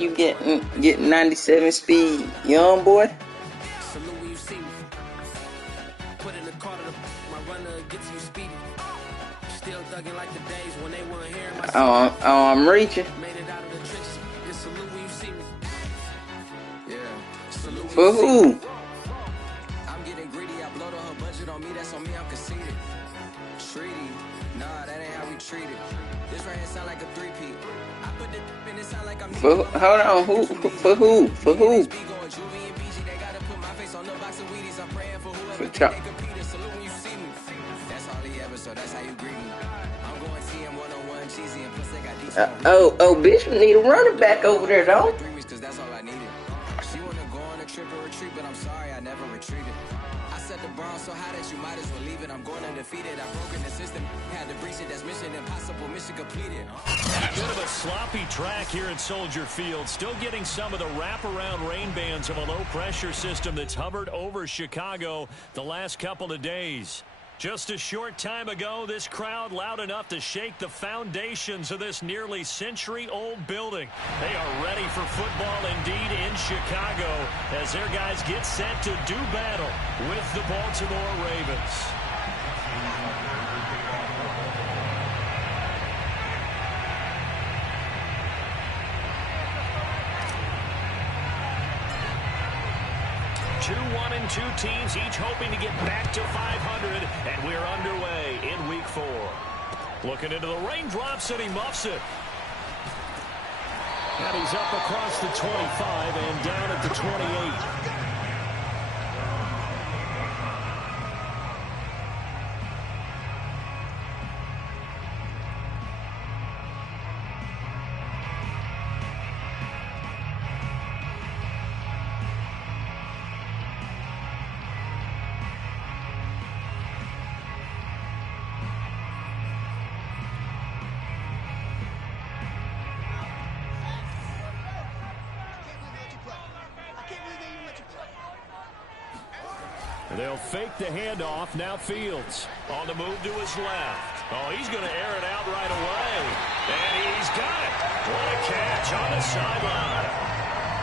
You getting 97 speed, young boy? Salute when you see me. Put in the car to my runner gets you speedy. Still thugging like the days when they weren't hearing my Oh, I'm reaching. Made it out of the trenches. Just salute when you see me. Yeah. Salute when For you see who? me. I'm getting greedy. I blowed on her budget on me. That's on me. I'm conceited. Treaty. Nah, that ain't how we treat it. This right here sound like a three-peat. I put the in it sound like I'm Hold on, who? For who? For who? For Chuck. So that's how you greet me. I'm going TM 101 cheesy and plus they got these Oh, Bishop need a running back over there, though. 3 weeks because that's all I needed. She wanna go on a trip or retreat, but I'm sorry I never retreated. I set the bar so high that you might as well leave it. I'm going undefeated. I've broken the system. Had to breach it. That's mission impossible. Mission completed. A bit of a sloppy track here at Soldier Field. Still getting some of the wraparound rain bands of a low-pressure system that's hovered over Chicago the last couple of days. Just a short time ago, this crowd loud enough to shake the foundations of this nearly century-old building. They are ready for football indeed in Chicago as their guys get set to do battle with the Baltimore Ravens. Two 1-2 teams, each hoping to get back to 500, and we're underway in Week 4. Looking into the raindrops, and he muffs it. And he's up across the 25 and down at the 28. They'll fake the handoff. Now Fields on the move to his left. Oh, he's going to air it out right away. And he's got it. What a catch on the sideline.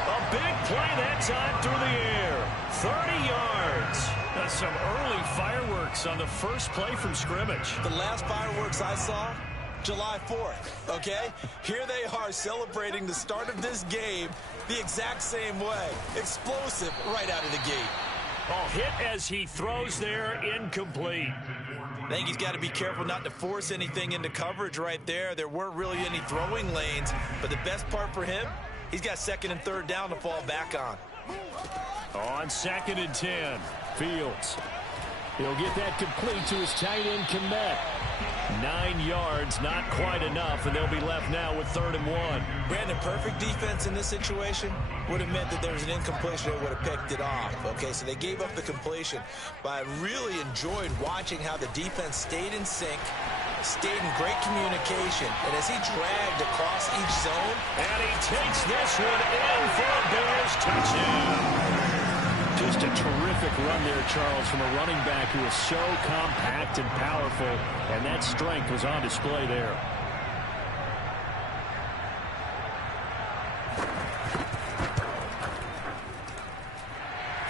A big play that time through the air. 30 yards. That's some early fireworks on the first play from scrimmage. The last fireworks I saw, July 4th, okay? Here they are celebrating the start of this game the exact same way. Explosive right out of the gate. Oh, hit as he throws there, incomplete. I think he's got to be careful not to force anything into coverage right there. There weren't really any throwing lanes, but the best part for him, he's got second and third down to fall back on. On 2nd and 10, Fields. He'll get that complete to his tight end, Kmet. 9 yards, not quite enough, and they'll be left now with 3rd and 1. Brandon, perfect defense in this situation would have meant that there was an incompletion that would have picked it off. Okay, so they gave up the completion, but I really enjoyed watching how the defense stayed in sync, stayed in great communication, and as he dragged across each zone. And he takes this one in for a Bears touchdown. Just a terrific run there, Charles, from a running back who is so compact and powerful, and that strength was on display there.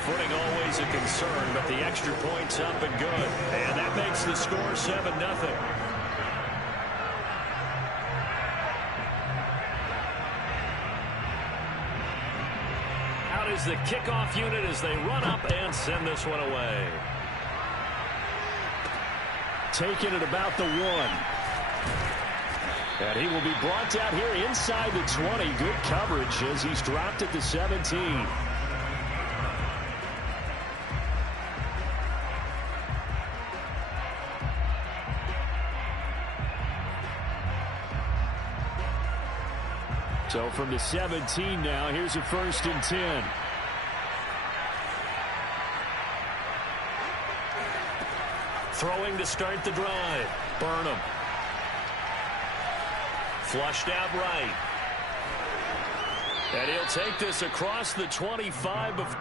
Footing always a concern, but the extra point's up and good, and that makes the score 7-0. Is the kickoff unit as they run up and send this one away. Taking it about the 1. And he will be brought down here inside the 20. Good coverage as he's dropped at the 17. So from the 17 now, here's a 1st and 10. Throwing to start the drive. Burnham. Flushed out right. And he'll take this across the 25 of...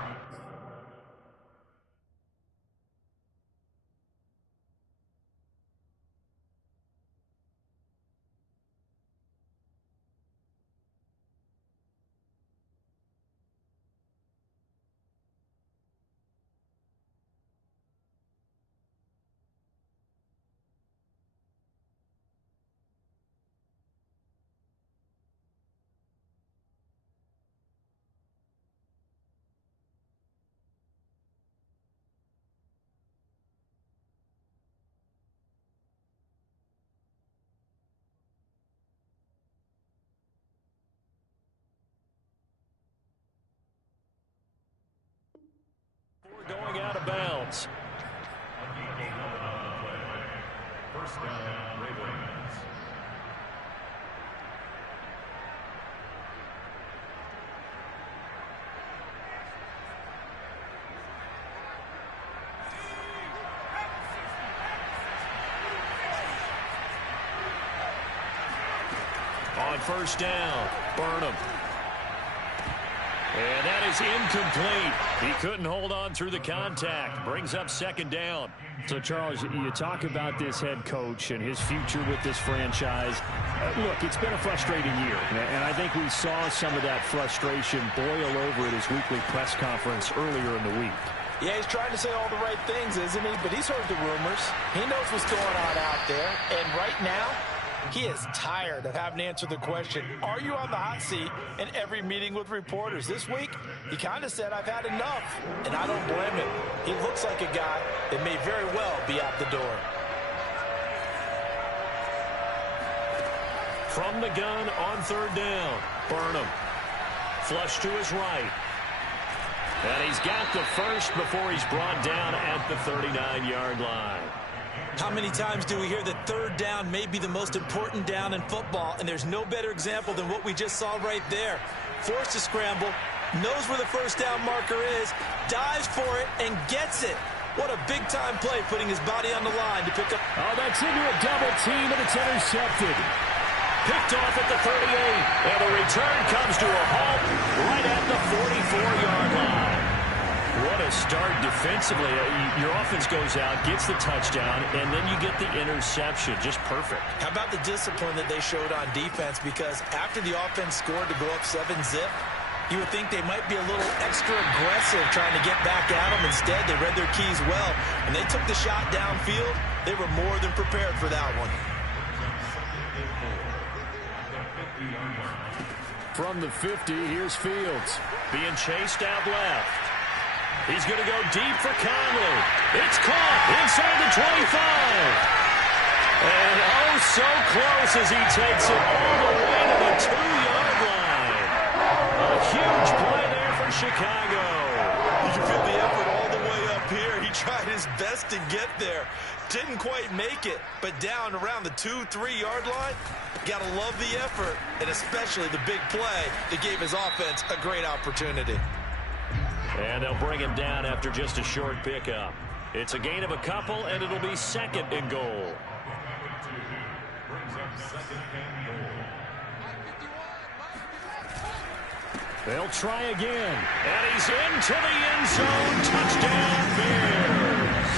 yards. First down, Ravens. On first down, Burnham. And that is incomplete. He couldn't hold on through the contact. Brings up second down. So, Charles, you talk about this head coach and his future with this franchise. Look, it's been a frustrating year, and I think we saw some of that frustration boil over at his weekly press conference earlier in the week. Yeah, he's trying to say all the right things, isn't he? But he's heard the rumors. He knows what's going on out there. And right now, he is tired of having to answer the question, are you on the hot seat, in every meeting with reporters. This week, he kind of said, I've had enough. And I don't blame him. He looks like a guy that may very well be out the door. From the gun on third down, Burnham. Flush to his right. And he's got the first before he's brought down at the 39-yard line. How many times do we hear that third down may be the most important down in football, and there's no better example than what we just saw right there. Forced to scramble, knows where the first down marker is, dives for it, and gets it. What a big-time play, putting his body on the line to pick up. Oh, that's into a double team, and it's intercepted. Picked off at the 38, and the return comes to a halt right at the 44-yard line. What a start defensively. Your offense goes out, gets the touchdown, and then you get the interception. Just perfect. How about the discipline that they showed on defense? Because after the offense scored to go up 7-zip, you would think they might be a little extra aggressive trying to get back at them. Instead, they read their keys well. When they took the shot downfield, they were more than prepared for that one. From the 50, here's Fields. Being chased out left. He's going to go deep for Conley. It's caught inside the 25. And oh, so close as he takes it all the way to the 2-yard line. A huge play there for Chicago. You can feel the effort all the way up here. He tried his best to get there. Didn't quite make it, but down around the 2-3-yard line, got to love the effort, and especially the big play that gave his offense a great opportunity. And they'll bring him down after just a short pickup. It's a gain of a couple, and it'll be second and goal. They'll try again. And he's into the end zone. Touchdown, Bears.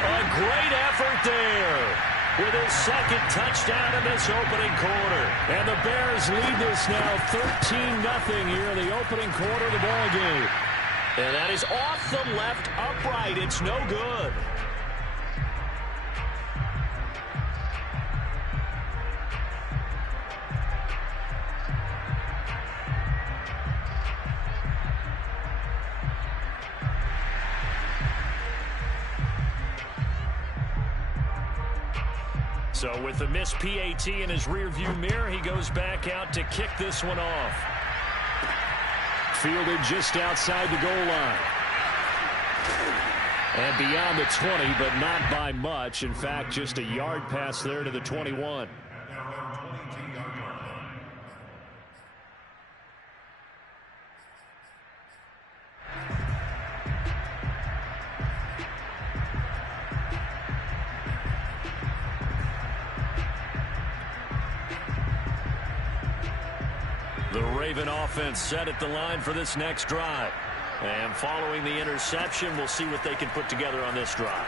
A great effort there with his second touchdown in this opening quarter. And the Bears lead this now 13-0 here in the opening quarter of the ball game. And that is off the left upright. It's no good. So with the missed PAT in his rearview mirror, he goes back out to kick this one off. Fielded just outside the goal line. And beyond the 20, but not by much. In fact, just a yard pass there to the 21. The Raven offense set at the line for this next drive. And following the interception, we'll see what they can put together on this drive.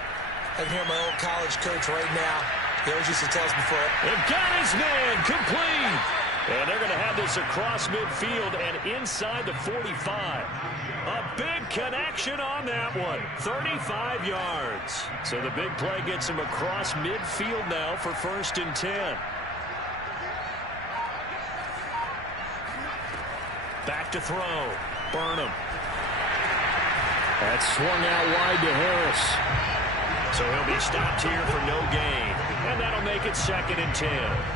I can hear my old college coach right now. He always used to tell us before. They've got his man complete. And they're going to have this across midfield and inside the 45. A big connection on that one. 35 yards. So the big play gets him across midfield now for 1st and 10. Back to throw. Burnham. That swung out wide to Harris. So he'll be stopped here for no gain. And that'll make it 2nd and 10.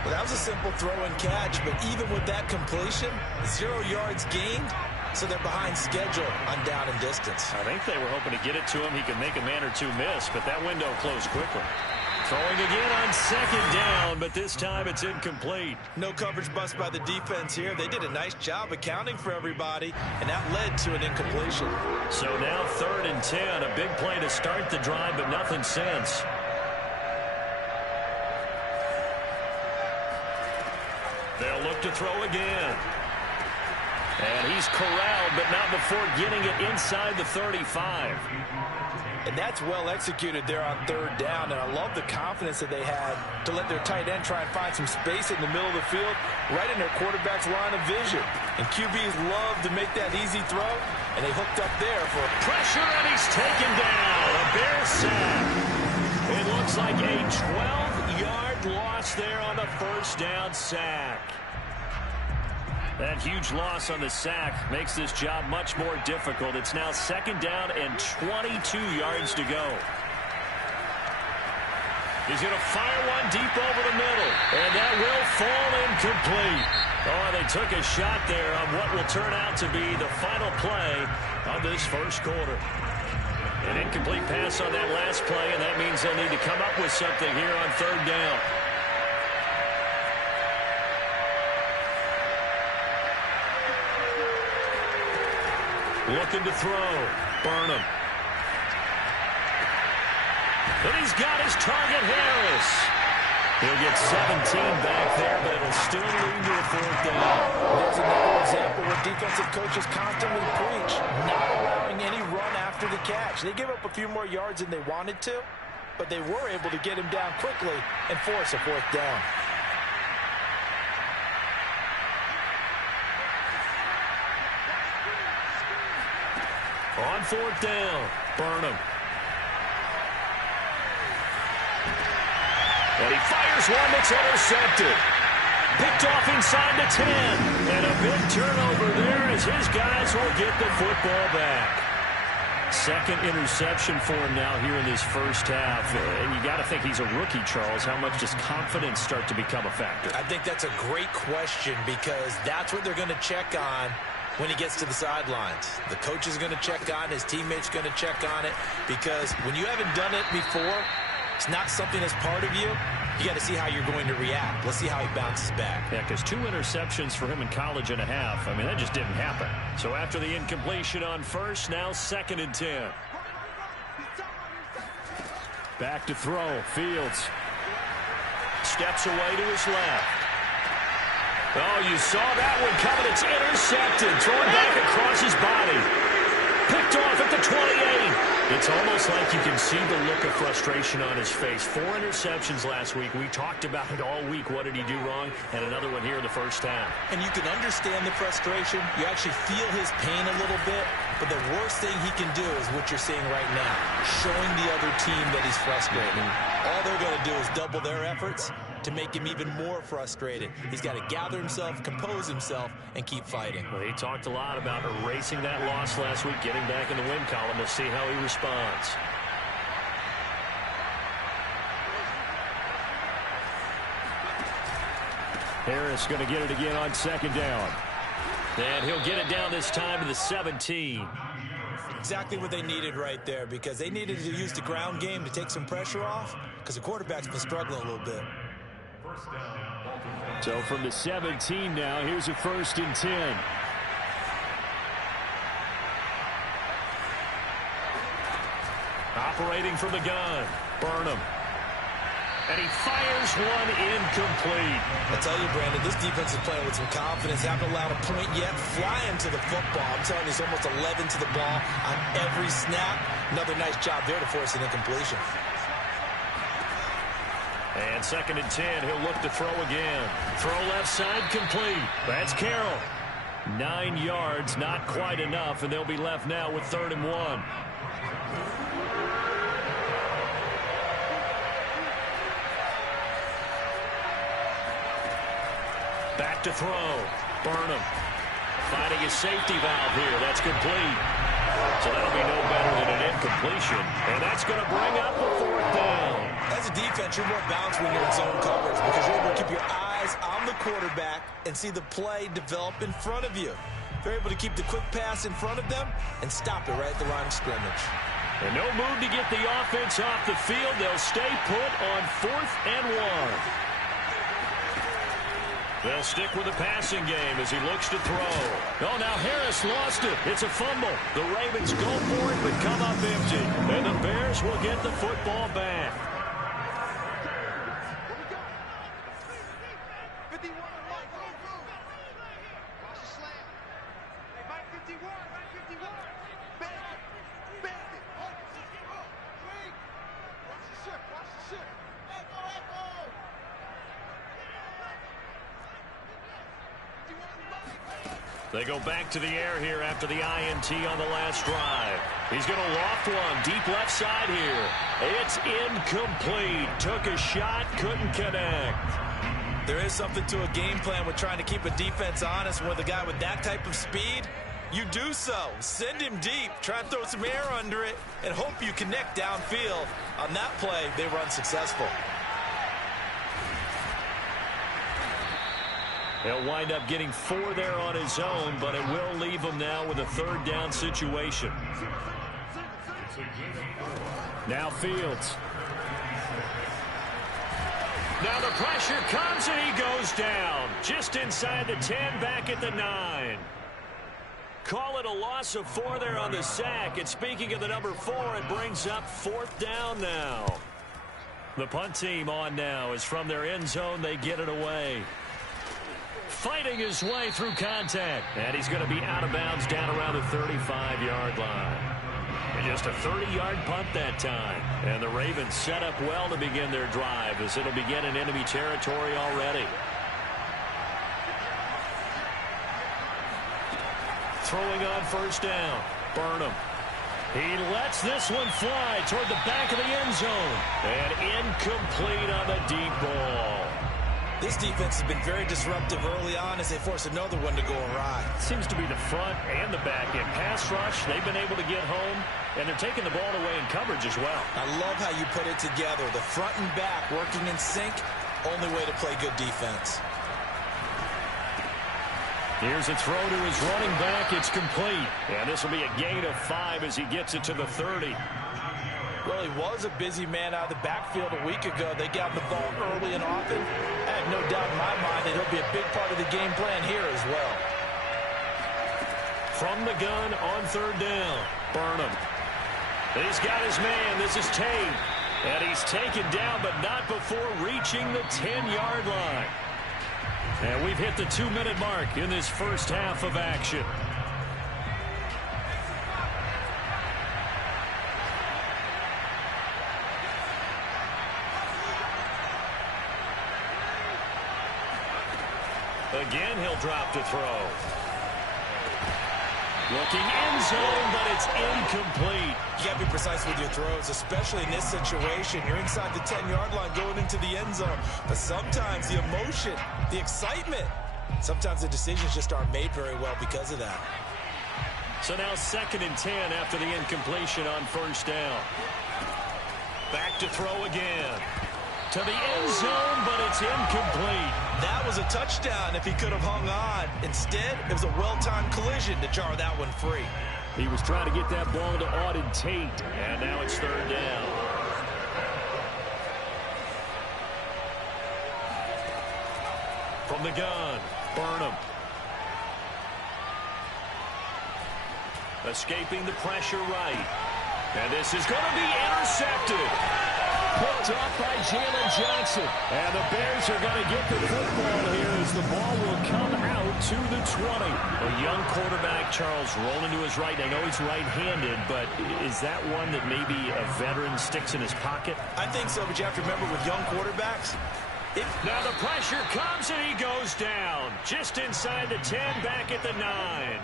Well, that was a simple throw and catch, but even with that completion, 0 yards gained, so they're behind schedule on down and distance. I think they were hoping to get it to him. He could make a man or two miss, but that window closed quickly. Throwing again on second down, but this time it's incomplete. No coverage bust by the defense here. They did a nice job accounting for everybody, and that led to an incompletion. So now 3rd and 10, a big play to start the drive, but nothing since. They'll look to throw again. And he's corralled, but not before getting it inside the 35. And that's well executed there on 3rd down, and I love the confidence that they had to let their tight end try and find some space in the middle of the field, right in their quarterback's line of vision. And QBs love to make that easy throw, and they hooked up there for pressure, and he's taken down. A Bear sack. It looks like a 12-yard loss there on the 1st down sack. That huge loss on the sack makes this job much more difficult. It's now 2nd down and 22 yards to go. He's going to fire one deep over the middle, and that will fall incomplete. Oh, they took a shot there on what will turn out to be the final play of this 1st quarter. An incomplete pass on that last play, and that means they'll need to come up with something here on 3rd down. Looking to throw. Burnham. And he's got his target, Harris. He'll get 17 back there, but it'll still lead to a 4th down. There's another example where defensive coaches constantly preach, not allowing any run after the catch. They gave up a few more yards than they wanted to, but they were able to get him down quickly and force a 4th down. On 4th down, Burnham. And he fires one that's intercepted. Picked off inside the 10. And a big turnover there as his guys will get the football back. 2nd interception for him now here in this 1st half. And you got to think he's a rookie, Charles. How much does confidence start to become a factor? I think that's a great question because that's what they're going to check on when he gets to the sidelines. The coach is going to check on, his teammates going to check on it, because when you haven't done it before, it's not something that's part of you. You got to see how you're going to react. Let's see how he bounces back. Yeah, because 2 interceptions for him in college and a half. I mean, that just didn't happen. So after the incompletion on 1st, now 2nd and 10. Back to throw. Fields steps away to his left. Oh, you saw that one coming. It's intercepted. Thrown back across his body. Picked off at the 28. It's almost like you can see the look of frustration on his face. 4 interceptions last week. We talked about it all week. What did he do wrong? And another one here in the 1st half. And you can understand the frustration. You actually feel his pain a little bit. But the worst thing he can do is what you're seeing right now, showing the other team that he's frustrated. All they're going to do is double their efforts to make him even more frustrated. He's got to gather himself, compose himself, and keep fighting. Well, he talked a lot about erasing that loss last week, getting back in the win column. We'll see how he responds. Harris going to get it again on 2nd down. And he'll get it down this time to the 17. Exactly what they needed right there, because they needed to use the ground game to take some pressure off, because the quarterback's been struggling a little bit. So from the 17 now, here's a 1st and 10. Operating from the gun, Burnham. And he fires one incomplete. I tell you, Brandon, this defense is playing with some confidence. Haven't allowed a point yet. Flying to the football. I'm telling you, it's almost 11 to the ball on every snap. Another nice job there to force an incompletion. And 2nd and 10, he'll look to throw again. Throw left side complete. That's Carroll. 9 yards, not quite enough, and they'll be left now with 3rd and 1. Back to throw. Burnham finding his safety valve here. That's complete. So that'll be no better than an incompletion. And that's going to bring up a 4th down. As a defense, you're more balanced when you're in zone coverage because you're able to keep your eyes on the quarterback and see the play develop in front of you. They're able to keep the quick pass in front of them and stop it right at the line of scrimmage. And no move to get the offense off the field. They'll stay put on 4th and 1. They'll stick with the passing game as he looks to throw. Oh, now Harris lost it. It's a fumble. The Ravens go for it but come up empty. And the Bears will get the football back. They go back to the air here after the INT on the last drive. He's going to loft one deep left side here. It's incomplete. Took a shot, couldn't connect. There is something to a game plan with trying to keep a defense honest. With a guy with that type of speed, you do so. Send him deep. Try and throw some air under it and hope you connect downfield. On that play, they were unsuccessful. He'll wind up getting 4 there on his own, but it will leave him now with a 3rd down situation. Now Fields. Now the pressure comes and he goes down. Just inside the 10, back at the 9. Call it a loss of 4 there on the sack. And speaking of the number 4, it brings up 4th down now. The punt team on now is from their end zone. They get it away. Fighting his way through contact. And he's going to be out of bounds down around the 35-yard line. And just a 30-yard punt that time. And the Ravens set up well to begin their drive as it'll begin in enemy territory already. Throwing on 1st down. Burnham. He lets this one fly toward the back of the end zone. And incomplete on the deep ball. This defense has been very disruptive early on as they force another one to go awry. Seems to be the front and the back end. Pass rush, they've been able to get home, and they're taking the ball away in coverage as well. I love how you put it together. The front and back working in sync, only way to play good defense. Here's a throw to his running back. It's complete. And this will be a gain of 5 as he gets it to the 30. Well, he was a busy man out of the backfield a week ago. They got the ball early and often. I have no doubt in my mind that he'll be a big part of the game plan here as well. From the gun on 3rd down, Burnham. He's got his man. This is Tate. And he's taken down, but not before reaching the 10-yard line. And we've hit the 2-minute mark in this first half of action. Again, he'll drop to throw. Looking end zone, but it's incomplete. You got to be precise with your throws, especially in this situation. You're inside the 10-yard line going into the end zone. But sometimes the emotion, the excitement, sometimes the decisions just aren't made very well because of that. So now 2nd and 10 after the incompletion on 1st down. Back to throw again. To the end zone, but it's incomplete. That was a touchdown if he could have hung on. Instead, it was a well-timed collision to jar that one free. He was trying to get that ball to Auden Tate, and now it's 3rd down. From the gun, Burnham. Escaping the pressure right. And this is going to be intercepted. Picked off by Jalen Johnson. And the Bears are going to get the football here as the ball will come out to the 20. A young quarterback, Charles, rolling to his right. I know he's right-handed, but is that one that maybe a veteran sticks in his pocket? I think so, but you have to remember with young quarterbacks, now the pressure comes and he goes down. Just inside the 10, back at the 9.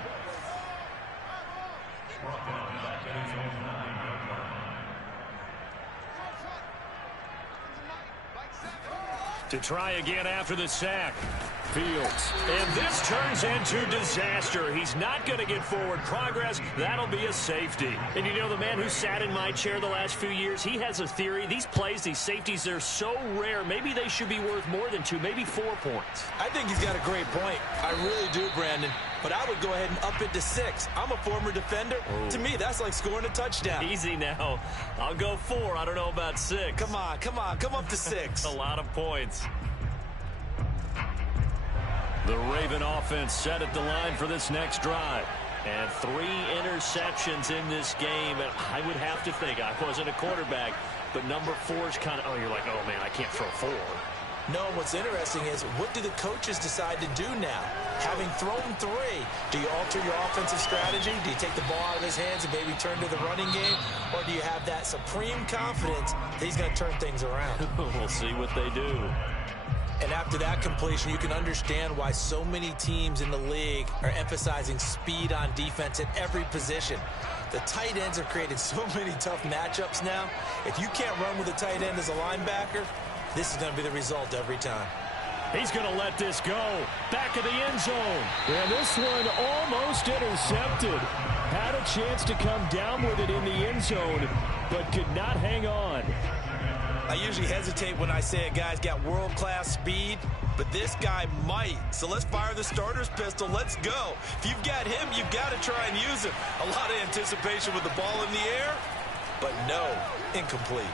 To try again after the sack. Fields. And this turns into disaster. He's not going to get forward progress. That'll be a safety. And you know, the man who sat in my chair the last few years, he has a theory. These plays, these safeties, they're so rare. Maybe they should be worth more than 2, maybe 4 points. I think he's got a great point. I really do, Brandon. but I would go ahead and up it to 6. I'm a former defender. Oh. To me, that's like scoring a touchdown. Easy now. I'll go 4. I don't know about 6. Come on. Come up to 6. A lot of points. The Raven offense set at the line for this next drive. And 3 interceptions in this game. And I would have to think, I wasn't a quarterback, but number 4 is kind of, oh, you're like, oh, man, I can't throw 4. No, what's interesting is, what do the coaches decide to do now? Having thrown 3, do you alter your offensive strategy? Do you take the ball out of his hands and maybe turn to the running game? Or do you have that supreme confidence that he's going to turn things around? We'll see what they do. And after that completion, you can understand why so many teams in the league are emphasizing speed on defense at every position. The tight ends are creating so many tough matchups now. If you can't run with a tight end as a linebacker, this is going to be the result every time. He's going to let this go. Back of the end zone. And this one almost intercepted. Had a chance to come down with it in the end zone, but could not hang on. I usually hesitate when I say a guy's got world-class speed, but this guy might. So let's fire the starter's pistol. Let's go. If you've got him, you've got to try and use him. A lot of anticipation with the ball in the air, but no, incomplete.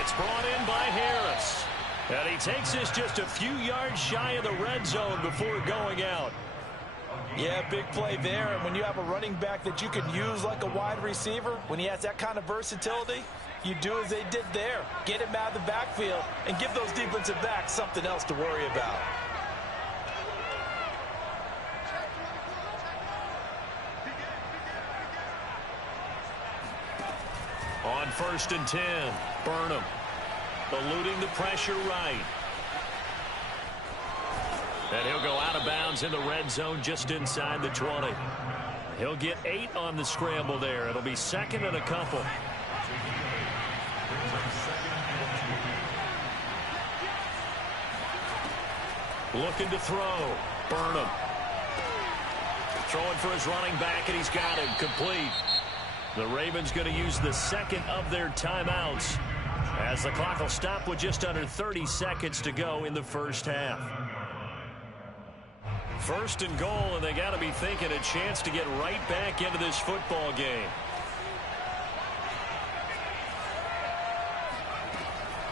It's brought in by Harris. And he takes this just a few yards shy of the red zone before going out. Yeah, big play there. And when you have a running back that you can use like a wide receiver, when he has that kind of versatility, you do as they did there. Get him out of the backfield and give those defensive backs something else to worry about. On 1st and 10, Burnham eluding the pressure right. And he'll go out of bounds in the red zone just inside the 20. He'll get 8 on the scramble there. It'll be 2nd and a couple. Looking to throw. Burnham. Throwing for his running back, and he's got him complete. The Ravens going to use the 2nd of their timeouts as the clock will stop with just under 30 seconds to go in the first half. 1st and goal, and they got to be thinking a chance to get right back into this football game.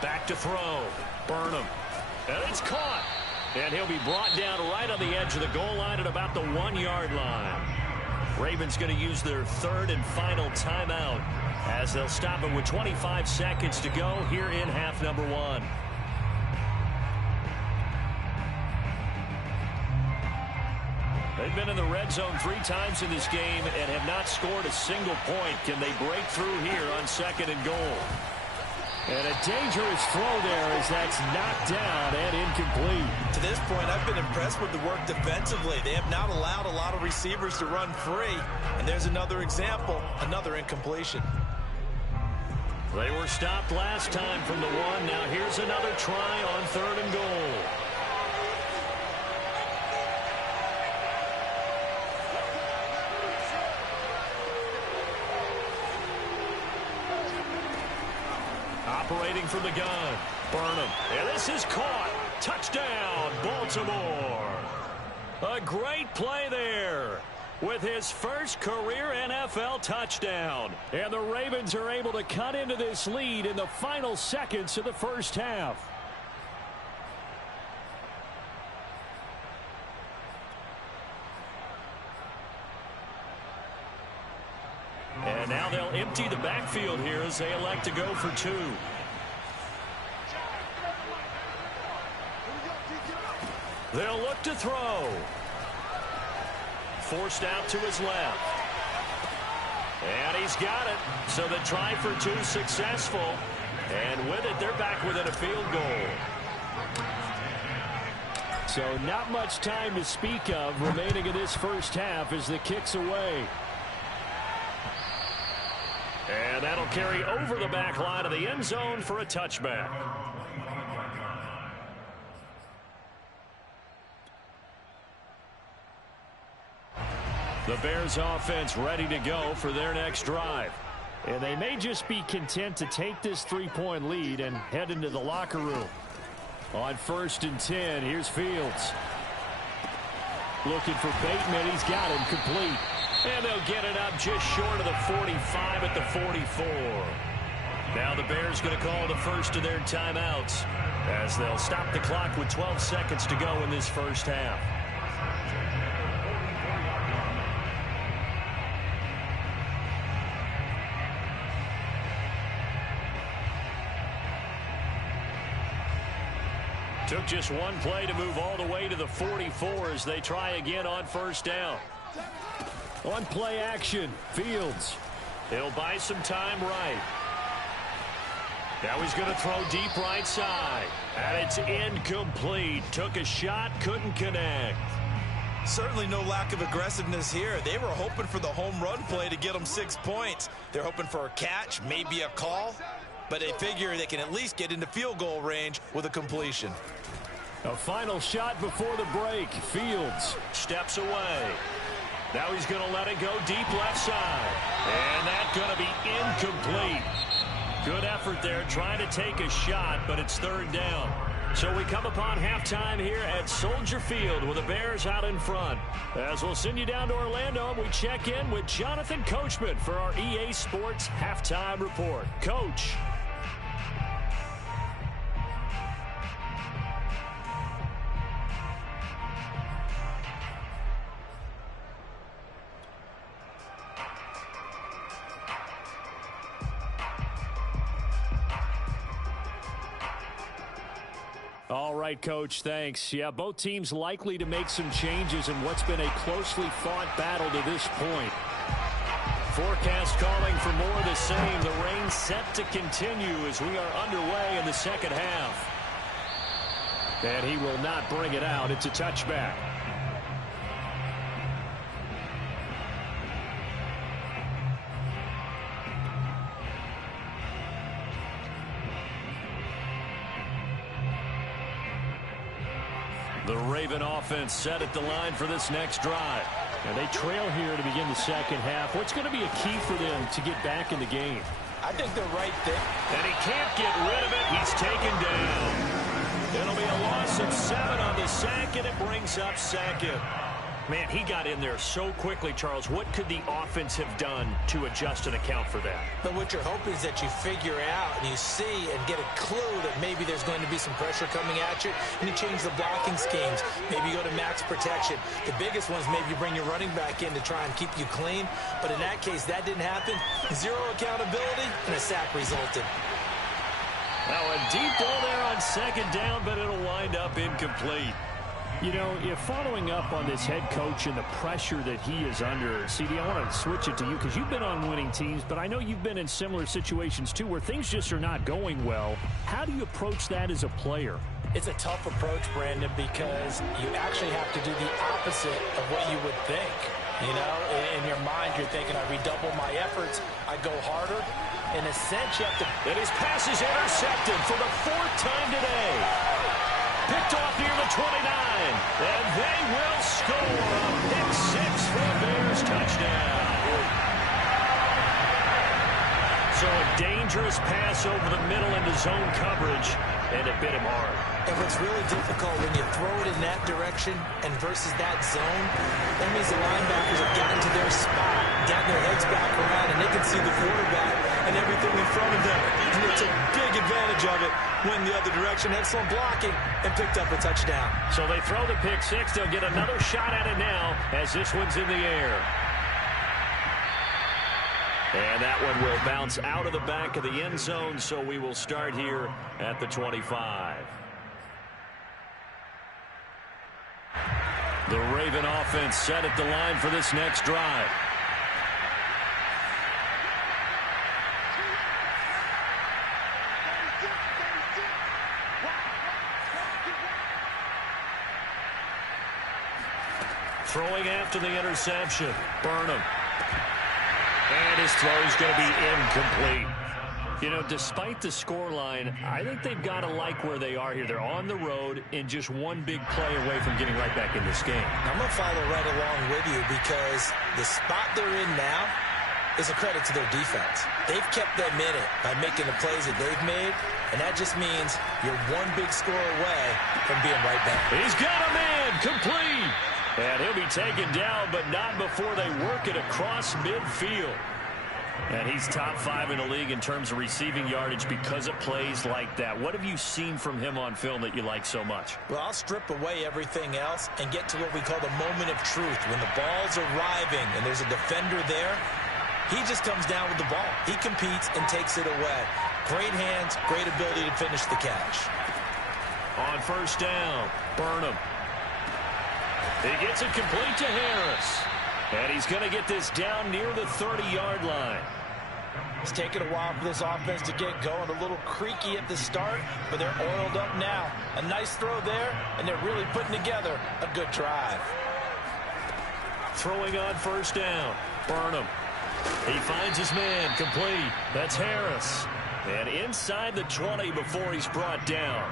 Back to throw. Burnham. And it's caught. And he'll be brought down right on the edge of the goal line at about the 1-yard line. Ravens going to use their 3rd and final timeout as they'll stop it with 25 seconds to go here in half number 1. They've been in the red zone 3 times in this game and have not scored a single point. Can they break through here on 2nd and goal? And a dangerous throw there as that's knocked down and incomplete. To this point, I've been impressed with the work defensively. They have not allowed a lot of receivers to run free. And there's another example, another incompletion. They were stopped last time from the 1. Now here's another try on 3rd and goal. Operating from the gun. Burnham. And this is caught. Touchdown, Baltimore. A great play there with his first career NFL touchdown. And the Ravens are able to cut into this lead in the final seconds of the first half. And now they'll empty the backfield here as they elect to go for 2. They'll look to throw. Forced out to his left. And he's got it. So the try for 2 successful. And with it, they're back within a field goal. So not much time to speak of remaining in this first half as the kick's away. And that'll carry over the back line of the end zone for a touchback. The Bears offense ready to go for their next drive. And they may just be content to take this 3-point lead and head into the locker room. On 1st and 10, here's Fields. Looking for Bateman. He's got him complete. And they'll get it up just short of the 45 at the 44. Now the Bears going to call the first of their timeouts as they'll stop the clock with 12 seconds to go in this first half. Took just one play to move all the way to the 44 as they try again on first down. On play action, Fields. He'll buy some time right. Now he's going to throw deep right side. And it's incomplete. Took a shot, couldn't connect. Certainly no lack of aggressiveness here. They were hoping for the home run play to get them 6 points. They're hoping for a catch, maybe a call. But they figure they can at least get into field goal range with a completion. A final shot before the break. Fields steps away. Now he's going to let it go deep left side. And that's going to be incomplete. Good effort there trying to take a shot, but it's third down. So we come upon halftime here at Soldier Field with the Bears out in front. As we'll send you down to Orlando, and we check in with Jonathan Coachman for our EA Sports Halftime Report. Coach. All right, Coach, thanks. Yeah, both teams likely to make some changes in what's been a closely fought battle to this point. Forecast calling for more of the same. The rain set to continue as we are underway in the second half. And he will not bring it out. It's a touchback. The Raven offense set at the line for this next drive. And they trail here to begin the second half. What's going to be a key for them to get back in the game? I think the right thing. And he can't get rid of it. He's taken down. It'll be a loss of 7 on the sack, and it brings up second. Man, he got in there so quickly, Charles. What could the offense have done to adjust and account for that? But what you're hoping is that you figure out and you see and get a clue that maybe there's going to be some pressure coming at you, and you change the blocking schemes. Maybe you go to max protection. The biggest ones, maybe you bring your running back in to try and keep you clean. But in that case, that didn't happen. Zero accountability, and a sack resulted. Now a deep ball there on second down, but it'll wind up incomplete. You know, if following up on this head coach and the pressure that he is under, CD, I want to switch it to you because you've been on winning teams, but I know you've been in similar situations too where things just are not going well. How do you approach that as a player? It's a tough approach, Brandon, because you actually have to do the opposite of what you would think. You know, in your mind, you're thinking, I redouble my efforts, I go harder. In a sense, you have to... And his pass is intercepted for the 4th time today. Picked off near the 29, and they will score a pick 6 for the Bears touchdown. So a dangerous pass over the middle into zone coverage, and it bit him hard. And what's really difficult when you throw it in that direction and versus that zone, that means the linebackers have gotten to their spot, gotten their heads back around, and they can see the quarterback and everything in front of them. And they took big advantage of it, went the other direction, excellent blocking, and picked up a touchdown. So they throw the pick 6. They'll get another shot at it now as this one's in the air. And that one will bounce out of the back of the end zone, so we will start here at the 25. The Raven offense set at the line for this next drive. Throwing after the interception, Burnham. And his throw is going to be incomplete. You know, despite the scoreline, I think they've got to like where they are here. They're on the road and just one big play away from getting right back in this game. I'm going to follow right along with you because the spot they're in now is a credit to their defense. They've kept them in it by making the plays that they've made, and that just means you're one big score away from being right back. He's got a man complete. And he'll be taken down, but not before they work it across midfield. And he's top 5 in the league in terms of receiving yardage because of plays like that. What have you seen from him on film that you like so much? Well, I'll strip away everything else and get to what we call the moment of truth. When the ball's arriving and there's a defender there, he just comes down with the ball. He competes and takes it away. Great hands, great ability to finish the catch. On first down, Burnham. He gets it complete to Harris. And he's going to get this down near the 30-yard line. It's taken a while for this offense to get going. A little creaky at the start, but they're oiled up now. A nice throw there, and they're really putting together a good drive. Throwing on first down, Burnham. He finds his man, complete. That's Harris. And inside the 20 before he's brought down.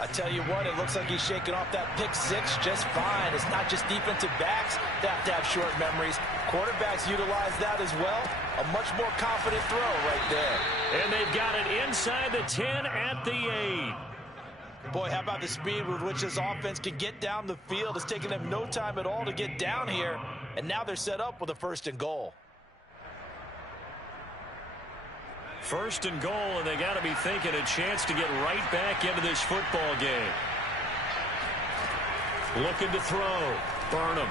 I tell you what, it looks like he's shaking off that pick six just fine. It's not just defensive backs that have to have short memories. Quarterbacks utilize that as well. A much more confident throw right there. And they've got it inside the 10 at the 8. Boy, how about the speed with which this offense can get down the field? It's taken them no time at all to get down here. And now they're set up with a 1st and goal. 1st and goal, and they got to be thinking a chance to get right back into this football game. Looking to throw. Burnham.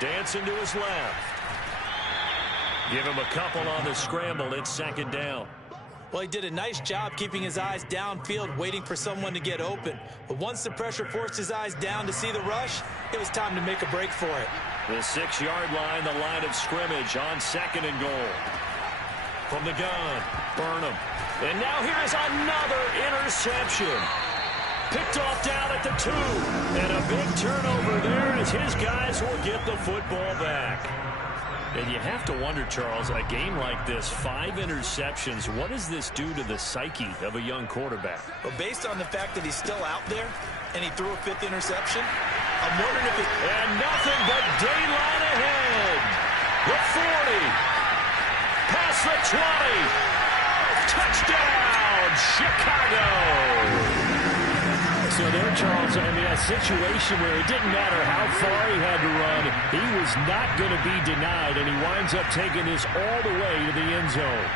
Dancing to his left. Give him a couple on the scramble. It's 2nd down. Well, he did a nice job keeping his eyes downfield, waiting for someone to get open. But once the pressure forced his eyes down to see the rush, it was time to make a break for it. The 6-yard line, the line of scrimmage on 2nd and goal. From the gun, Burnham. And now here is another interception. Picked off down at the 2. And a big turnover there as his guys will get the football back. And you have to wonder, Charles, a game like this, 5 interceptions, what does this do to the psyche of a young quarterback? Well, based on the fact that he's still out there and he threw a 5th interception, I'm wondering if it... And nothing but daylight ahead. The 40. Past the 20. Touchdown, Chicago. So there, Charles, I mean, a situation where it didn't matter how far he had to run, he was not going to be denied, and he winds up taking this all the way to the end zone.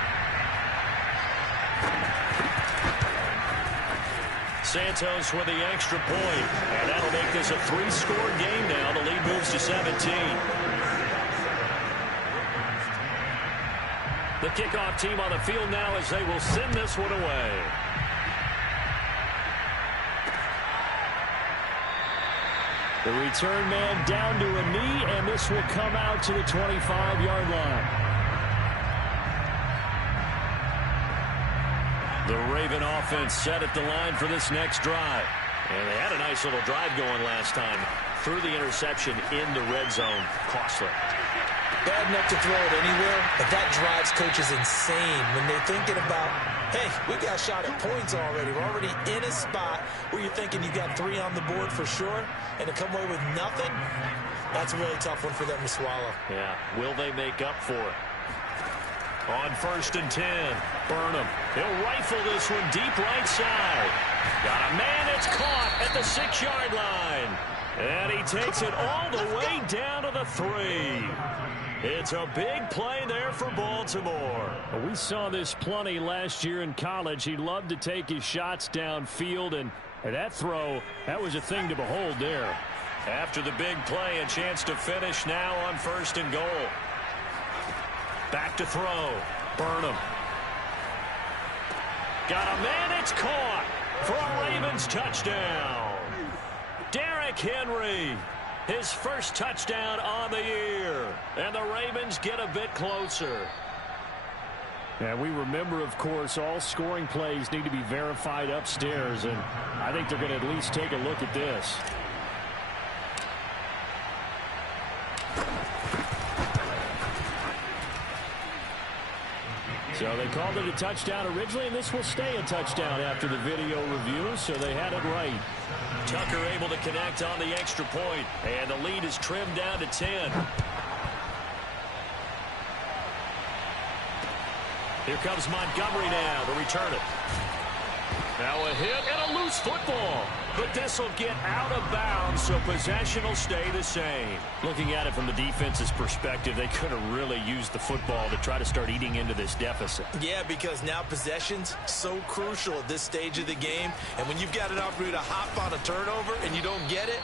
Santos with the extra point, and that'll make this a 3-score game now. The lead moves to 17. The kickoff team on the field now as they will send this one away. The return man down to a knee, and this will come out to the 25-yard line. The Raven offense set at the line for this next drive. And they had a nice little drive going last time. Threw the interception in the red zone. Costly. Bad enough to throw it anywhere, but that drives coaches insane when they're thinking about, hey, we got shot at points already. We're already in a spot where you're thinking you got 3 on the board for sure, and to come away with nothing, that's a really tough one for them to swallow. Yeah, will they make up for it? On 1st and 10, Burnham. He'll rifle this one deep right side. Got a man that's caught at the 6-yard line. And he takes it all the way down to the 3. It's a big play there for Baltimore. Well, we saw this plenty last year in college. He loved to take his shots downfield, and that throw, that was a thing to behold there. After the big play, a chance to finish now on 1st and goal. Back to throw. Burnham. Got a man, it's caught for a Ravens touchdown. Derrick Henry. His first touchdown on the year. And the Ravens get a bit closer. And we remember, of course, all scoring plays need to be verified upstairs. And I think they're going to at least take a look at this. So they called it a touchdown originally, and this will stay a touchdown after the video review, so they had it right. Tucker able to connect on the extra point, and the lead is trimmed down to 10. Here comes Montgomery now to return it. Now a hit and a loose football. But this will get out of bounds, so possession will stay the same. Looking at it from the defense's perspective, they could have really used the football to try to start eating into this deficit. Yeah, because now possession's so crucial at this stage of the game. And when you've got an opportunity to hop on a turnover and you don't get it,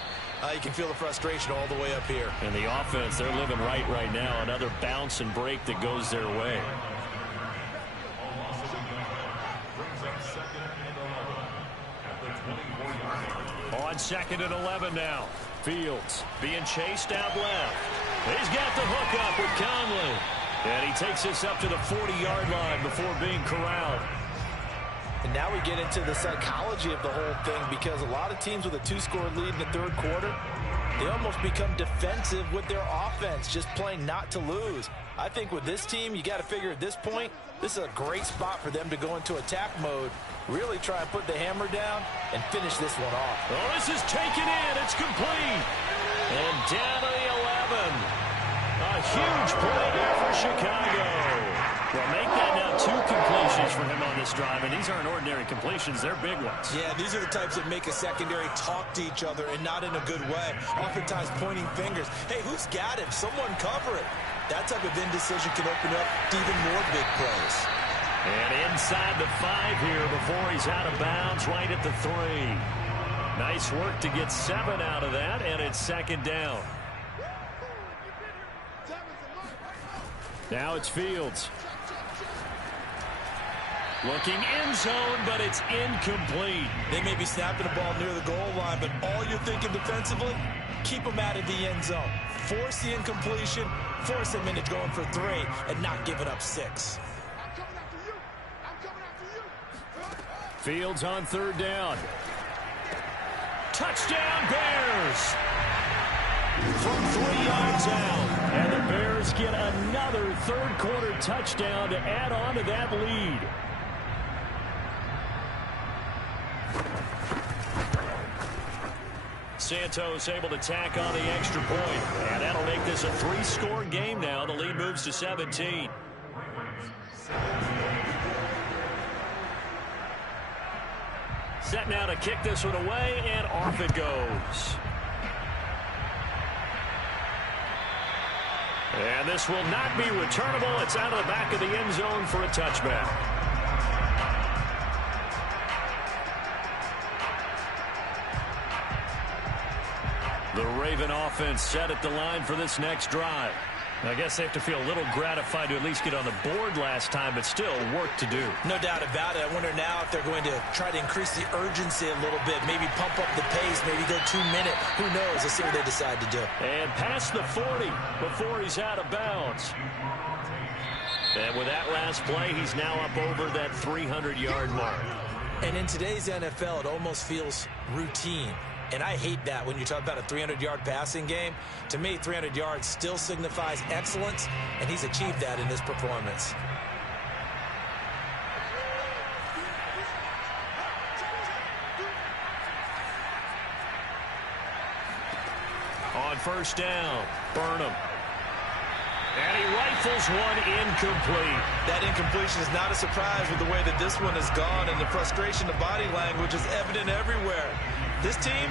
you can feel the frustration all the way up here. And the offense, they're living right now. Another bounce and break that goes their way. On 2nd and 11 now. Fields being chased out left. He's got the hook up with Conley. And he takes this up to the 40-yard line before being corralled. And now we get into the psychology of the whole thing, because a lot of teams with a 2-score lead in the third quarter, they almost become defensive with their offense, just playing not to lose. I think with this team, you got to figure at this point, this is a great spot for them to go into attack mode, really try and put the hammer down and finish this one off. Oh, this is taken in. It's complete. And down to the 11. A huge play there for Chicago. Well, make that now 2 completions for him on this drive, and these aren't ordinary completions. They're big ones. Yeah, these are the types that make a secondary talk to each other, and not in a good way. Oftentimes pointing fingers. Hey, who's got him? Someone cover it. That type of indecision can open up to even more big plays. And inside the 5 here before he's out of bounds, right at the 3. Nice work to get 7 out of that, and it's 2nd down. Now it's Fields. Looking end zone, but it's incomplete. They may be snapping the ball near the goal line, but all you're thinking defensively, keep them out of the end zone. Force the incompletion, force them into going for 3, and not giving up 6. Fields on 3rd down. Touchdown, Bears! From 3 yards out. And the Bears get another third-quarter touchdown to add on to that lead. Santos able to tack on the extra point. And that'll make this a 3-score game now. The lead moves to 17. Set now to kick this one away, and off it goes. And this will not be returnable. It's out of the back of the end zone for a touchback. The Raven offense set at the line for this next drive. I guess they have to feel a little gratified to at least get on the board last time, but still work to do. No doubt about it. I wonder now if they're going to try to increase the urgency a little bit, maybe pump up the pace, maybe go 2-minute. Who knows? Let's see what they decide to do. And past the 40 before he's out of bounds. And with that last play, he's now up over that 300-yard mark. And in today's NFL, it almost feels routine. And I hate that when you talk about a 300-yard passing game. To me, 300 yards still signifies excellence, and he's achieved that in this performance. On 1st down, Burnham. And he rifles one incomplete. That incompletion is not a surprise with the way that this one has gone, and the frustration of body language is evident everywhere. This team,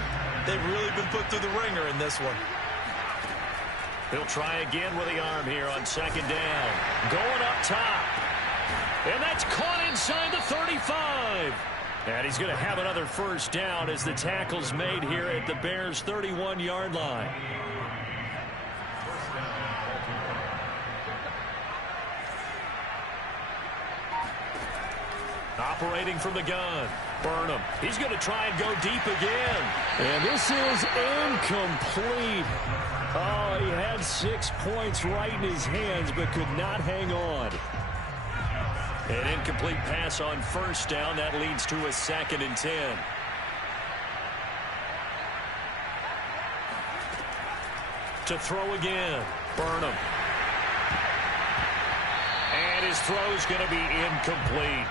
they've really been put through the ringer in this one. He'll try again with the arm here on 2nd down. Going up top. And that's caught inside the 35. And he's going to have another 1st down as the tackle's made here at the Bears' 31-yard line. Operating from the gun. Burnham. He's going to try and go deep again. And this is incomplete. Oh, he had 6 points right in his hands, but could not hang on. An incomplete pass on 1st down. That leads to a 2nd and 10. To throw again. Burnham. And his throw's going to be incomplete.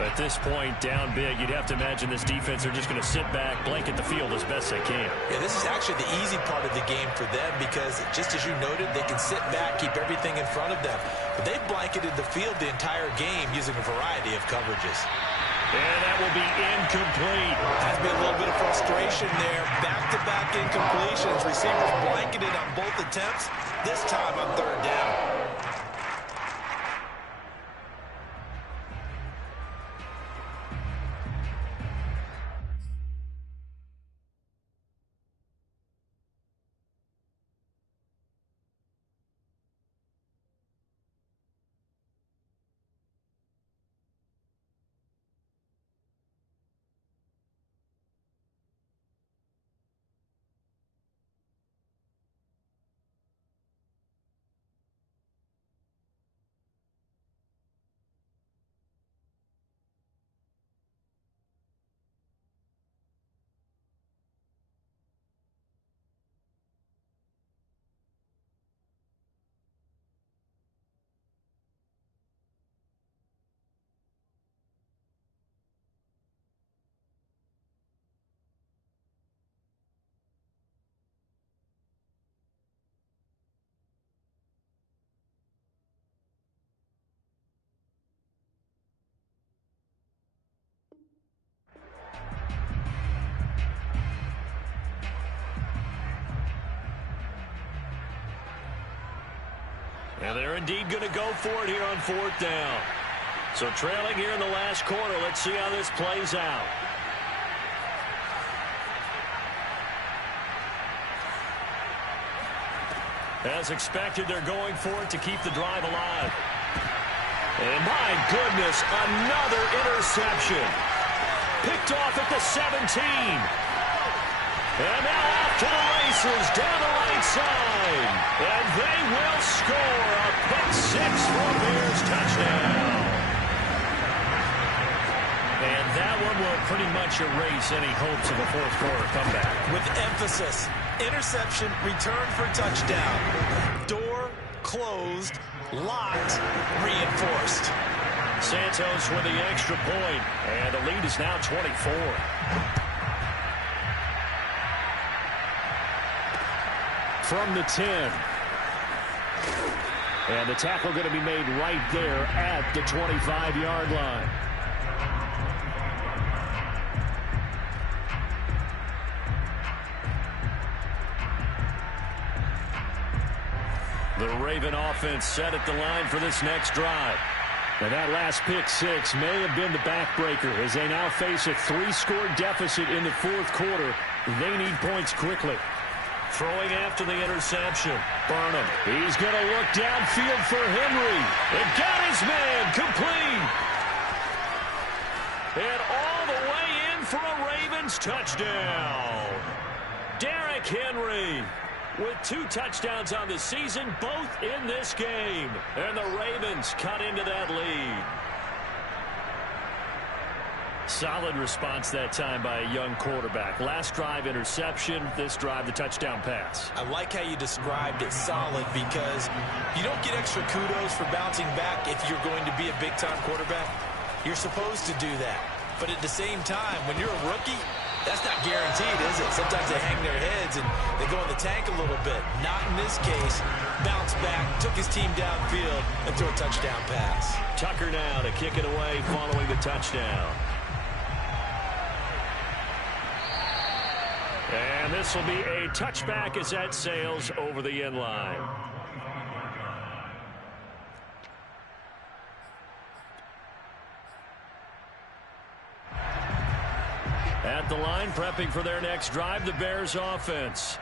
At this point, down big, you'd have to imagine this defense are just going to sit back, blanket the field as best they can. Yeah, this is actually the easy part of the game for them because, just as you noted, they can sit back, keep everything in front of them. But they've blanketed the field the entire game using a variety of coverages. And that will be incomplete. Has been a little bit of frustration there. Back-to-back incompletions. Receivers blanketed on both attempts. This time on third down. And they're indeed going to go for it here on fourth down. So trailing here in the last quarter. Let's see how this plays out. As expected, they're going for it to keep the drive alive. And my goodness, another interception. Picked off at the 17. And now off to the races down the right side. And they will score a pick six for a Bears touchdown. And that one will pretty much erase any hopes of a fourth quarter comeback. With emphasis, interception, return for touchdown. Door closed, locked, reinforced. Santos with the extra point, and the lead is now 24. From the 10. And the tackle going to be made right there at the 25-yard line. The Raven offense set at the line for this next drive. And that last pick six may have been the backbreaker as they now face a 3-score deficit in the fourth quarter. They need points quickly. Throwing after the interception. Burnham. He's going to look downfield for Henry. And got his man complete. And all the way in for a Ravens touchdown. Derrick Henry with 2 touchdowns on the season, both in this game. And the Ravens cut into that lead. Solid response that time by a young quarterback. Last drive, interception. This drive, the touchdown pass. I like how you described it, solid, because you don't get extra kudos for bouncing back if you're going to be a big-time quarterback. You're supposed to do that. But at the same time, when you're a rookie, that's not guaranteed, is it? Sometimes they hang their heads and they go in the tank a little bit. Not in this case. Bounce back, took his team downfield, and threw a touchdown pass. Tucker now to kick it away following the touchdown. And this will be a touchback as that sails over the end line. At the line, prepping for their next drive, the Bears offense.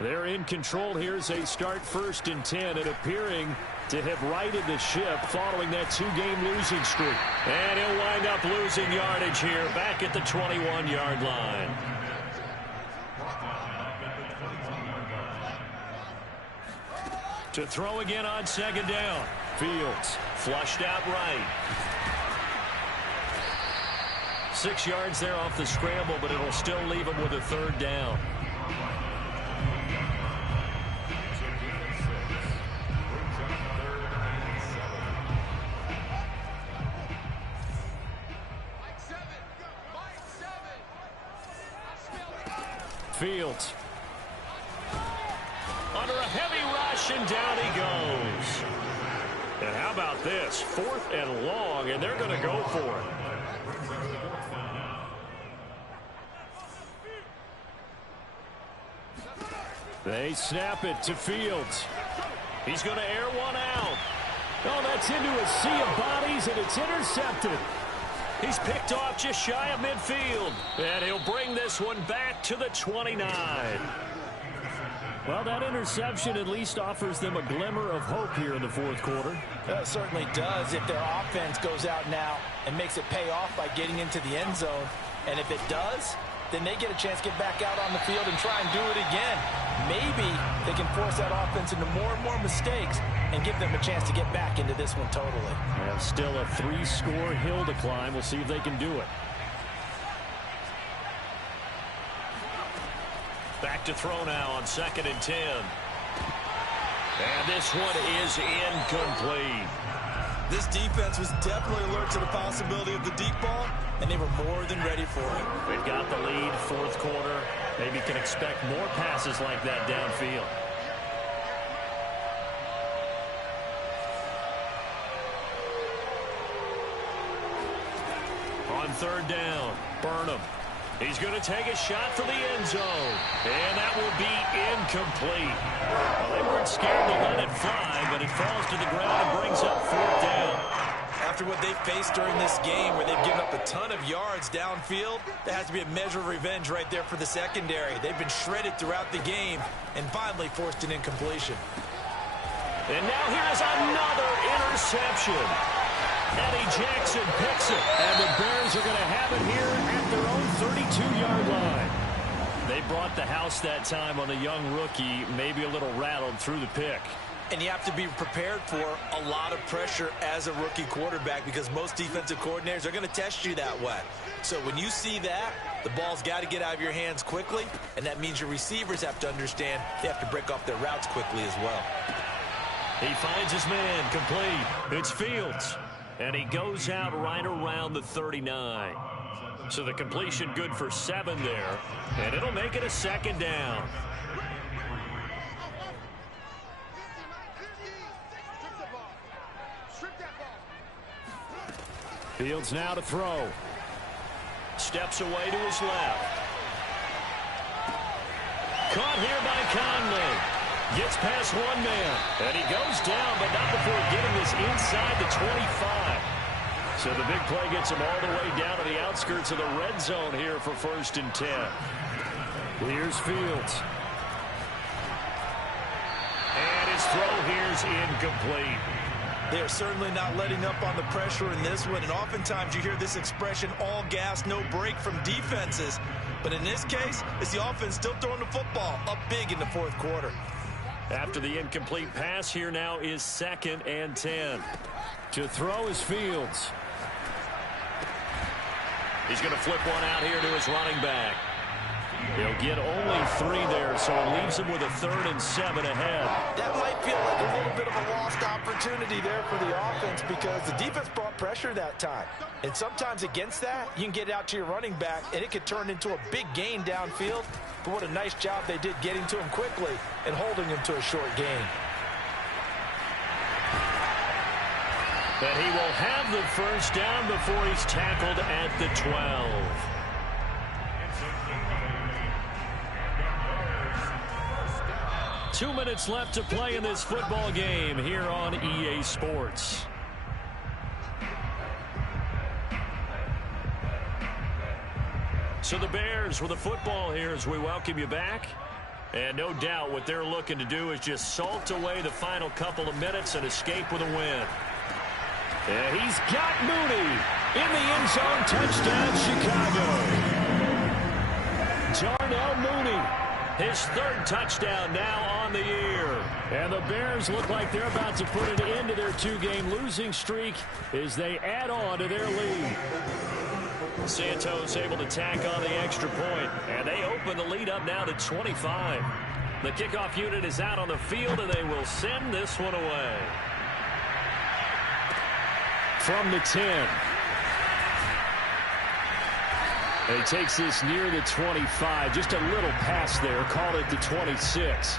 They're in control here as they start 1st and 10 and appearing to have righted the ship following that 2-game losing streak. And he'll wind up losing yardage here back at the 21-yard line. To throw again on 2nd down. Fields flushed out right. 6 yards there off the scramble, but it'll still leave him with a 3rd down. Fields. Under a heavy rush, and down he goes. And how about this? 4th and long, and they're going to go for it. They snap it to Fields. He's going to air one out. Oh, that's into a sea of bodies, and it's intercepted. He's picked off just shy of midfield. And he'll bring this one back to the 29. Well, that interception at least offers them a glimmer of hope here in the fourth quarter. It certainly does if their offense goes out now and makes it pay off by getting into the end zone. And if it does, then they get a chance to get back out on the field and try and do it again. Maybe they can force that offense into more and more mistakes and give them a chance to get back into this one totally. Yeah, still a 3-score hill to climb. We'll see if they can do it. Back to throw now on 2nd and 10. And this one is incomplete. This defense was definitely alert to the possibility of the deep ball, and they were more than ready for it. They've got the lead, fourth quarter. Maybe can expect more passes like that downfield. On 3rd down, Burnham. He's going to take a shot for the end zone. And that will be incomplete. Well, they weren't scared to let it fly, but it falls to the ground and brings up 4th down. After what they faced during this game where they've given up a ton of yards downfield, there has to be a measure of revenge right there for the secondary. They've been shredded throughout the game and finally forced an incompletion. And now here is another interception. Eddie Jackson picks it. And the Bears are going to have it here at their own 32-yard line. They brought the house that time on the young rookie, maybe a little rattled through the pick. And you have to be prepared for a lot of pressure as a rookie quarterback because most defensive coordinators are going to test you that way. So when you see that, the ball's got to get out of your hands quickly, and that means your receivers have to understand they have to break off their routes quickly as well. He finds his man complete. It's Fields. And he goes out right around the 39. So the completion good for 7 there. And it'll make it a 2nd down. Fields now to throw. Steps away to his left. Caught here by Conley. Gets past one man. And he goes down, but not before getting this inside the 25. So the big play gets him all the way down to the outskirts of the red zone here for 1st and 10. Here's Fields. And his throw here's incomplete. They are certainly not letting up on the pressure in this one, and oftentimes you hear this expression, all gas, no break from defenses. But in this case, it's the offense still throwing the football up big in the fourth quarter. After the incomplete pass, here now is 2nd and 10. To throw is Fields. He's going to flip one out here to his running back. He'll get only 3 there, so it leaves him with a 3rd and 7 ahead. That might feel like a little bit of a lost opportunity there for the offense because the defense brought pressure that time. And sometimes against that, you can get out to your running back, and it could turn into a big gain downfield. But what a nice job they did getting to him quickly and holding him to a short gain. But he will have the 1st down before he's tackled at the 12. Two minutes left to play in this football game here on EA Sports. So the Bears with the football here as we welcome you back. And no doubt what they're looking to do is just salt away the final couple of minutes and escape with a win. And he's got Mooney in the end zone. Touchdown, Chicago. Darnell Mooney. His 3rd touchdown now on the year. And the Bears look like they're about to put an end to their 2-game losing streak as they add on to their lead. Santos able to tack on the extra point, and they open the lead up now to 25. The kickoff unit is out on the field, and they will send this one away. From the 10. And he takes this near the 25. Just a little pass there. Call it the 26.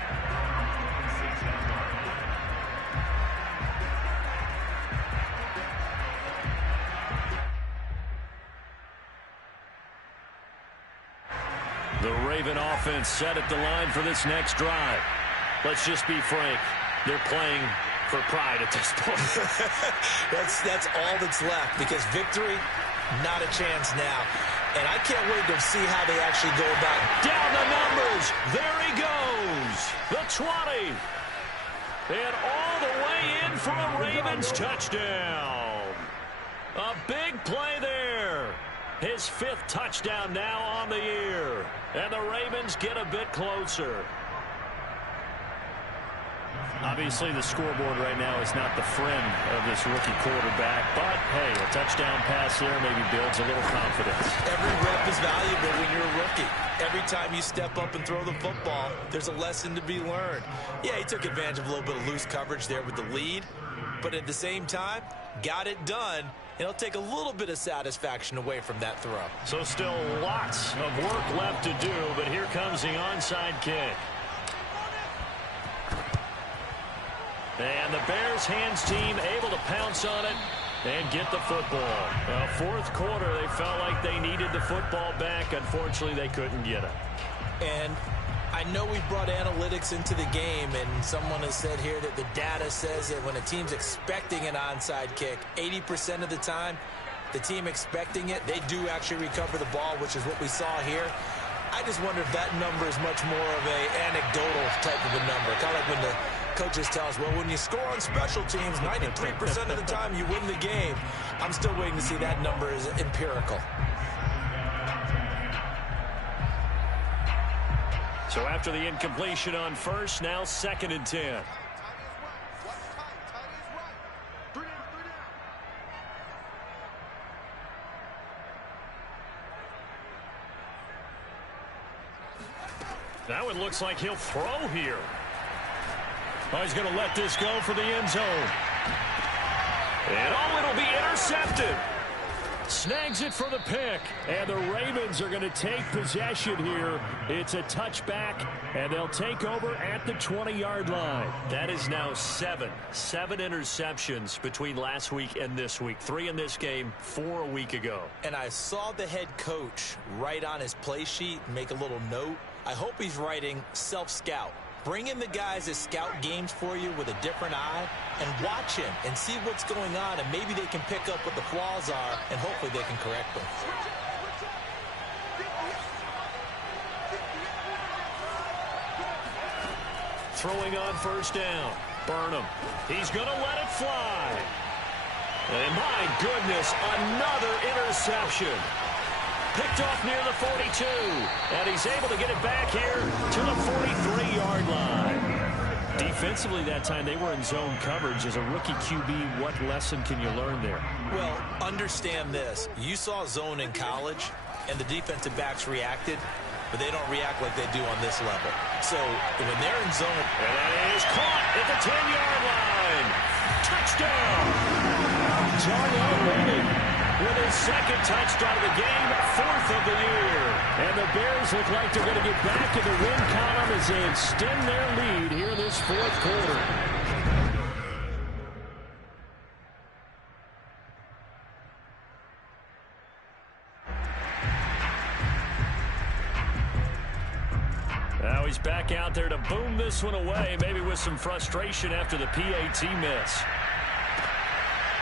Raven offense set at the line for this next drive. Let's just be frank. They're playing for pride at this point. That's all that's left, because victory, not a chance now. And I can't wait to see how they actually go about it. Down the numbers. There he goes. The 20. And all the way in for a Ravens touchdown. A big play there. His 5th touchdown now on the year. And the Ravens get a bit closer. Obviously, the scoreboard right now is not the friend of this rookie quarterback. But, hey, a touchdown pass there maybe builds a little confidence. Every rep is valuable when you're a rookie. Every time you step up and throw the football, there's a lesson to be learned. Yeah, he took advantage of a little bit of loose coverage there with the lead. But at the same time, got it done. And it'll take a little bit of satisfaction away from that throw. So still lots of work left to do, but here comes the onside kick. And the Bears hands team able to pounce on it and get the football. Fourth quarter, they felt like they needed the football back. Unfortunately, they couldn't get it. And I know we've brought analytics into the game, and someone has said here that the data says that when a team's expecting an onside kick, 80% of the time, the team expecting it, they do actually recover the ball, which is what we saw here. I just wonder if that number is much more of an anecdotal type of a number. Kind of like when the coaches tell us, well, when you score on special teams, 93% of the time you win the game. I'm still waiting to see that number is empirical. So after the incompletion on first, now 2nd and 10. Now it looks like he'll throw here. Oh, he's going to let this go for the end zone. And oh, it'll be intercepted. Snags it for the pick. And the Ravens are going to take possession here. It's a touchback, and they'll take over at the 20-yard line. That is now 7 interceptions between last week and this week. 3 in this game, 4 a week ago. And I saw the head coach write on his play sheet, make a little note. I hope he's writing self-scout. Bring in the guys that scout games for you with a different eye and watch him and see what's going on, and maybe they can pick up what the flaws are, and hopefully they can correct them. Throwing on first down. Burnham. He's going to let it fly. And my goodness, another interception. Picked off near the 42, and he's able to get it back here to the 43-yard line. Defensively that time, they were in zone coverage. As a rookie QB, what lesson can you learn there? Well, understand this. You saw zone in college, and the defensive backs reacted, but they don't react like they do on this level. So when they're in zone... And that is caught at the 10-yard line. Touchdown! Darnell Mooney with his 2nd touchdown of the game, 4th of the year. And the Bears look like they're going to get back in the win column as they extend their lead here in this 4th quarter. Now he's back out there to boom this one away, maybe with some frustration after the PAT miss.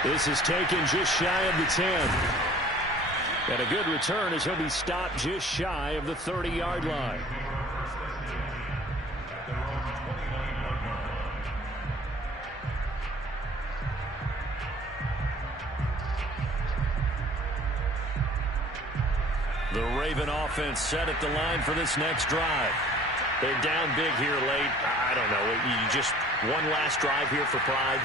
This is taken just shy of the 10. And a good return as he'll be stopped just shy of the 30-yard line. The Raven offense set at the line for this next drive. They're down big here late. I don't know. You just one last drive here for pride.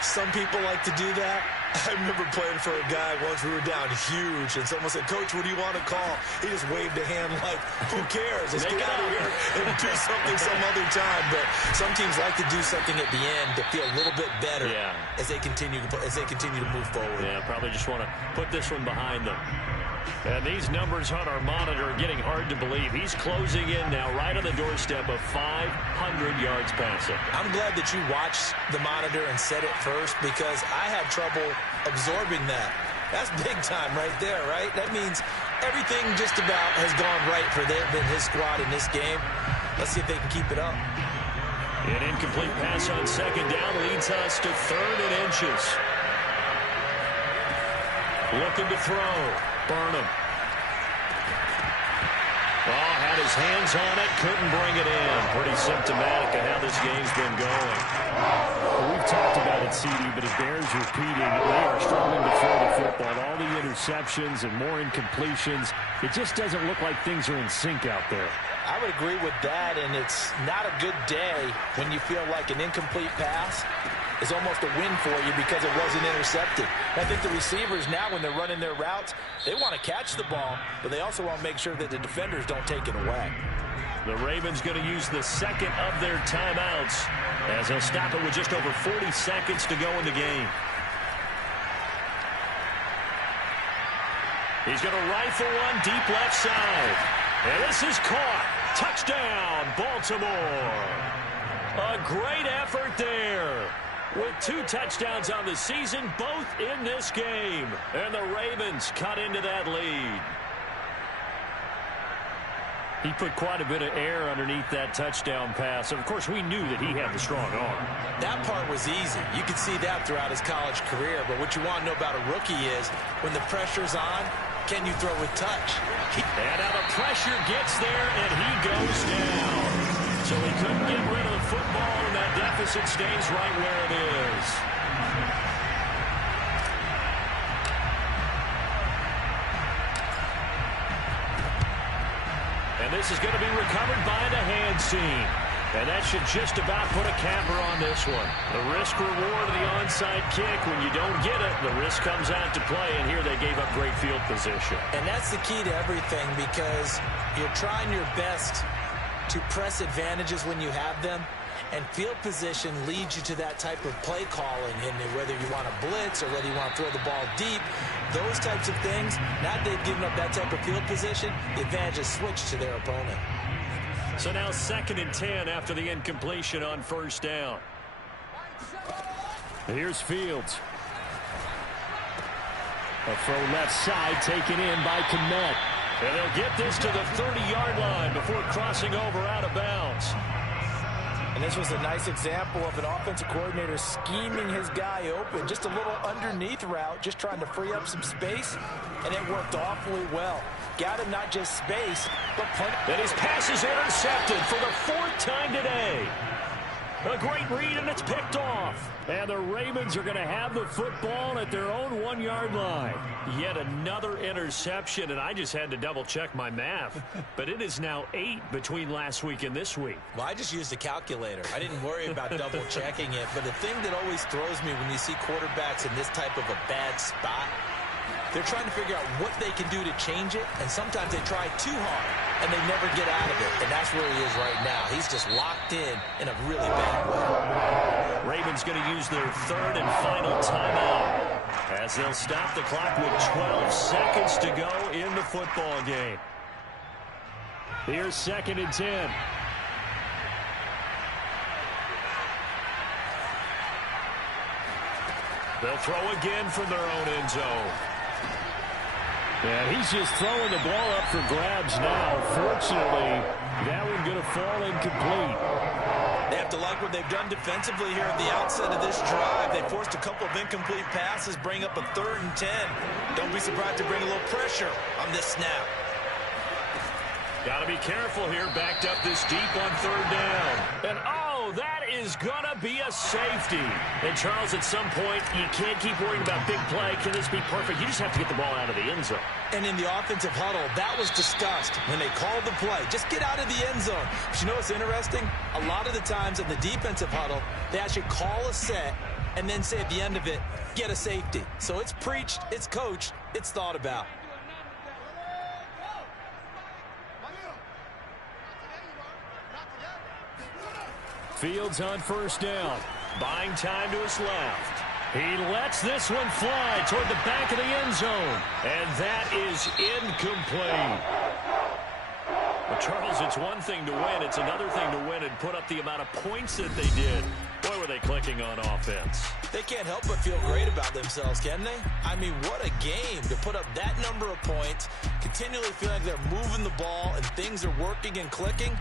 Some people like to do that. I remember playing for a guy once. We were down huge, and someone said, "Coach, what do you want to call?" He just waved a hand like, "Who cares? Let's get out of here and do something some other time." But some teams like to do something at the end to feel a little bit better as they continue to move forward. Yeah, probably just want to put this one behind them. And these numbers on our monitor are getting hard to believe. He's closing in now right on the doorstep of 500 yards passing. I'm glad that you watched the monitor and said it first, because I had trouble absorbing that. That's big time right there, right? That means Everything just about has gone right for his squad in this game. Let's see if they can keep it up. An incomplete pass on second down leads us to 3rd and inches. Looking to throw. Burnham. Oh, had his hands on it, couldn't bring it in. Pretty symptomatic of how this game's been going. Well, we've talked about it, CD, but it bears repeating. They are struggling to throw the football. All the interceptions and more incompletions. It just doesn't look like things are in sync out there. I would agree with that, and it's not a good day when you feel like an incomplete pass is almost a win for you because it wasn't intercepted. I think the receivers now, when they're running their routes, they want to catch the ball, but they also want to make sure that the defenders don't take it away. The Ravens going to use the second of their timeouts as they'll stop it with just over 40 seconds to go in the game. He's going to rifle one deep left side. And this is caught. Touchdown, Baltimore. A great effort there. With 2 touchdowns on the season, both in this game. And the Ravens cut into that lead. He put quite a bit of air underneath that touchdown pass. Of course, we knew that he had the strong arm. That part was easy. You could see that throughout his college career. But what you want to know about a rookie is when the pressure's on, can you throw with touch? And now the pressure gets there, and he goes down. So he couldn't get rid of the football, and that deficit stays right where it is. And this is going to be recovered by the hands team. And that should just about put a capper on this one. The risk-reward of the onside kick, when you don't get it, the risk comes out to play, and here they gave up great field position. And that's the key to everything, because you're trying your best to press advantages when you have them, and field position leads you to that type of play calling, and whether you want to blitz or whether you want to throw the ball deep, those types of things, now that they've given up that type of field position, the advantage is switched to their opponent. So now 2nd and 10 after the incompletion on 1st down. Here's Fields. A throw left side taken in by Kmet. And they'll get this to the 30-yard line before crossing over out of bounds. And this was a nice example of an offensive coordinator scheming his guy open. Just a little underneath route, just trying to free up some space, and it worked awfully well. Got him not just space, but plenty. And his pass is intercepted for the 4th time today. A great read, and it's picked off. And the Ravens are going to have the football at their own 1-yard line. Yet another interception, and I just had to double-check my math. But it is now 8 between last week and this week. Well, I just used a calculator. I didn't worry about double-checking it. But the thing that always throws me when you see quarterbacks in this type of a bad spot, they're trying to figure out what they can do to change it, and sometimes they try too hard, and they never get out of it. And that's where he is right now. He's just locked in a really bad way. Ravens going to use their 3rd and final timeout as they'll stop the clock with 12 seconds to go in the football game. Here's 2nd and 10. They'll throw again from their own end zone. Yeah, he's just throwing the ball up for grabs now. Fortunately, that one going to fall incomplete. They have to like what they've done defensively here at the outset of this drive. They forced a couple of incomplete passes, bring up a 3rd and 10. Don't be surprised to bring a little pressure on this snap. Got to be careful here, backed up this deep on 3rd down. And oh, that is going to be a safety. And Charles, at some point, you can't keep worrying about big play. Can this be perfect? You just have to get the ball out of the end zone. And in the offensive huddle, that was discussed when they called the play. Just get out of the end zone. But you know what's interesting? A lot of the times in the defensive huddle, they actually call a set and then say at the end of it, get a safety. So it's preached, it's coached, it's thought about. Fields on 1st down. Buying time to his left. He lets this one fly toward the back of the end zone. And that is incomplete. Well, Charles, it's one thing to win. It's another thing to win and put up the amount of points that they did. Boy, were they clicking on offense. They can't help but feel great about themselves, can they? I mean, what a game to put up that number of points, continually feel like they're moving the ball and things are working and clicking.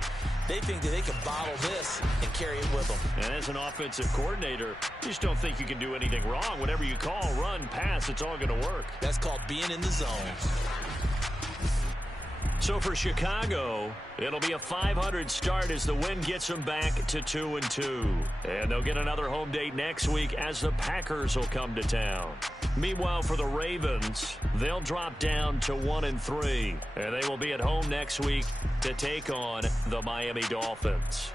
They think that they can bottle this and carry it with them. And as an offensive coordinator, you just don't think you can do anything wrong. Whatever you call, run, pass, it's all going to work. That's called being in the zone. So for Chicago, it'll be a 500 start as the win gets them back to 2-2. And they'll get another home date next week as the Packers will come to town. Meanwhile, for the Ravens, they'll drop down to 1-3. And they will be at home next week to take on the Miami Dolphins.